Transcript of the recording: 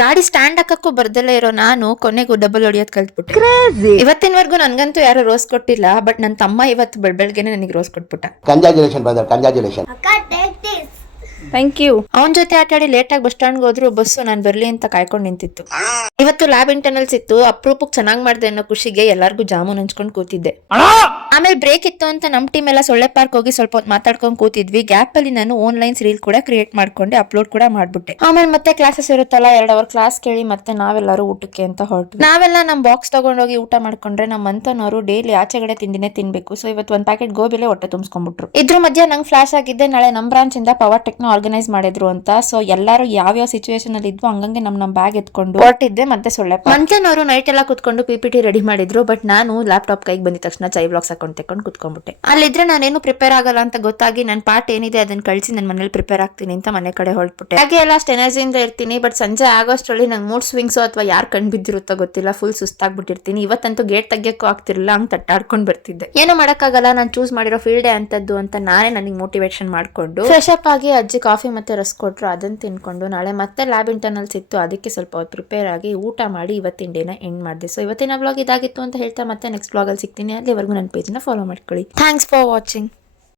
ಗಾಡಿ ಸ್ಟ್ಯಾಂಡ್ ಹಾಕಕ್ಕೂ ಬರ್ದಲ್ಲೇ ಇರೋ ನಾನು ಕೊನೆಗೂ ಡಬಲ್ ಹೊಡಿಯೋದ್ ಕಲ್ತ್ಬಿಟ್ಟೆ. ಇವತ್ತಿನವರೆಗೂ ನನ್ಗಂತೂ ಯಾರು ರೋಸ್ ಕೊಟ್ಟಿಲ್ಲ, ಬಟ್ ನನ್ನ ತಮ್ಮ ಇವತ್ತು ಬೆಳಗ್ಗೆನೆ ನನಗೆ ರೋಸ್ ಕೊಟ್ಬಿಟ್ಟ. Congratulation brother, congratulation. Thank you. ಅವನ ಜೊತೆ ಆಟಾಡಿ ಲೇಟ್ ಆಗಿ ಬಸ್ ಸ್ಟಾಂಡ್ ಹೋದ್ರು ಬಸ್ಸು ನಾನು ಬರ್ಲಿ ಅಂತ ಕಾಯ್ಕೊಂಡು ನಿಂತಿತ್ತು. ಇವತ್ತು ಲ್ಯಾಬ್ ಇಂಟರ್ನಲ್ಸ್ ಇತ್ತು. ಅಪ್ರೂಪಕ್ಕೆ ಚೆನ್ನಾಗ್ ಮಾಡ್ದೆ ಅನ್ನೋ ಖುಷಿಗೆ ಎಲ್ಲಾರ್ಗು ಜಾಮೂನ್ ಹಂಚ್ಕೊಂಡು ಕೂತಿದ್ದೆ. ಆಮೇಲೆ ಬ್ರೇಕ್ ಇತ್ತು ಅಂತ ನಮ್ ಟೀಮ್ ಎಲ್ಲ ಸೊಳ್ಳೆ ಪಾರ್ಕ್ ಹೋಗಿ ಸ್ವಲ್ಪ ಹೊತ್ತು ಮಾತಾಡ್ಕೊಂಡು ಕೂತಿದ್ವಿ. ಗ್ಯಾಪ್ ಅಲ್ಲಿ ನಾನು ಆನ್ಲೈನ್ ರೀಲ್ ಕೂಡ ಕ್ರಿಯೇಟ್ ಮಾಡ್ಕೊಂಡೆ, ಅಪ್ಲೋಡ್ ಕೂಡ ಮಾಡ್ಬಿಟ್ಟೆ. ಆಮೇಲೆ ಮತ್ತೆ ಕ್ಲಾಸಸ್ ಇರುತ್ತಲ್ಲ, 2 ಅವರ್ ಕ್ಲಾಸ್ ಕೇಳಿ ಮತ್ತೆ ನಾವೆಲ್ಲರೂ ಊಟಕ್ಕೆ ಅಂತ ಹೊರಟು. ನಾವೆಲ್ಲ ನಮ್ ಬಾಕ್ಸ್ ತಗೊಂಡೋಗಿ ಊಟ ಮಾಡ್ಕೊಂಡ್ರೆ ನಮ್ಮ ಅಂತನವರು ಡೈಲಿ ಆಚೆಗಡೆ ತಿಂಡಿನೇ ತಿನ್ಬೇಕು. ಸೊ ಇವತ್ತು ಒಂದ್ ಪ್ಯಾಕೆಟ್ ಗೋಬಿಲೆ ಹೊಟ್ಟೆ ತುಂಬಿಸ್ಕೊಂಡ್ಬಿಟ್ರು. ಇದ್ರ ಮಧ್ಯ ನಂಗೆ ಫ್ಲಾಶ್ ಆಗಿದ್ದೆ, ನಾಳೆ ನಮ್ ಬ್ರಾಂಚ್ ಇಂದ ಪವರ್ ಟೆಕ್ನ ಆರ್ಗನೈಸ್ ಮಾಡಿದ್ರು ಅಂತ. ಸೊ ಎಲ್ಲರೂ ಯಾವ ಸಿಚುವೇಶನ್ ಅಲ್ಲಿ ಇದ್ವು ಹಂಗಂಗೆ ನಮ್ ಬ್ಯಾಗ್ ಎತ್ಕೊಂಡು ಹೊರಟಿದ್ದೆ. ಮತ್ತೆ ಸೊಳ್ಳೆ ಮಂಚನವರು ನೈಟ್ ಎಲ್ಲ ಕುತ್ಕೊಂಡು ಪಿಪಿಟಿ ರೆಡಿ ಮಾಡಿದ್ರು. ಬಟ್ ನಾನು ಲ್ಯಾಪ್ಟಾಪ್ ಕೈಗೆ ಬಂದಿದ ತಕ್ಷಣ ಚೈ ಬ್ಲಾಗ್ಸ್ ಹಾಕೊಂಡು ತೆಕೊಂಡು ಕುತ್ಕೊಂಡ್ಬಿಟ್ಟೆ. ಅಲ್ಲಿದ್ರೆ ನಾನೇನು ಪ್ರಿಪೇರ್ ಆಗಲ್ಲ ಅಂತ ಗೊತ್ತಾಗಿ ನನ್ನ ಪಾರ್ಟ್ ಏನಿದೆ ಅದನ್ನ ಕಳಿಸಿ ನನ್ನ ಮನೇಲಿ ಪ್ರಿಪೇರ್ ಆಗ್ತೀನಿ ಅಂತ ಮನೆ ಕಡೆ ಹೊರಟ್ಬಿಟ್ಟೆ. ಹಾಗೆ ಎಲ್ಲ ಅಷ್ಟು ಎನರ್ಜಿಯಿಂದ ಇರ್ತೀನಿ. ಬಟ್ ಸಂಜೆ ಆಗೋಷ್ಟರಲ್ಲಿ ನಂಗೆ ಮೂಡ್ ಸ್ವಿಂಗ್ಸು ಅಥವಾ ಯಾರು ಕಣ್ ಬಿದ್ದಿರುತ್ತೋ ಗೊತ್ತಿಲ್ಲ, ಫುಲ್ ಸುಸ್ತಾಗ್ಬಿಟ್ಟಿರ್ತೀನಿ. ಇವತ್ತಂತೂ ಗೇಟ್ ತೆಗಿಯಕ್ಕೂ ಆಗ್ತಿರ್ಲಿಲ್ಲ, ಹಂಗೆ ತಟ್ಟಾಡ್ಕೊಂಡು ಬರ್ತಿದ್ದೆ. ಏನೋ ಮಾಡೋಕ್ಕಾಗಲ್ಲ, ನಾನು ಚೂಸ್ ಮಾಡಿರೋ ಫೀಲ್ಡೇ ಅಂತದ್ದು ಅಂತ ನಾನೇ ನನಗೆ ಮೋಟಿವೇಶನ್ ಮಾಡ್ಕೊಂಡು ಫ್ರೆಶ್ ಅಪ್ ಆಗಿ ಅಜ್ಜಿ ಕಾಫಿ ಮತ್ತೆ ರಸ್ ಕೊಟ್ರು, ಅದನ್ನ ತಿನ್ಕೊಂಡು ನಾಳೆ ಮತ್ತೆ ಲ್ಯಾಬ್ ಇಂಟರ್ನಲ್ಸ್ ಇತ್ತು, ಅದಕ್ಕೆ ಸ್ವಲ್ಪ ಹೊತ್ತು ಪ್ರಿಪೇರ್ ಆಗಿ ಊಟ ಮಾಡಿ ಇವತ್ತಿನ ಡೇನ ಎಂಡ್ ಮಾಡಿದೆ. ಸೊ ಇವತ್ತಿನ ವ್ಲಾಗ್ ಇದಾಗಿತ್ತು ಅಂತ ಹೇಳ್ತಾ ಮತ್ತೆ ನೆಕ್ಸ್ಟ್ ವ್ಲಾಗಲ್ಲಿ ಸಿಗ್ತೀನಿ. ಅಲ್ಲಿವರೆಗೂ ನನ್ನ ಪೇಜ್ನ ಫಾಲೋ ಮಾಡ್ಕೊಳ್ಳಿ. Thanks for watching.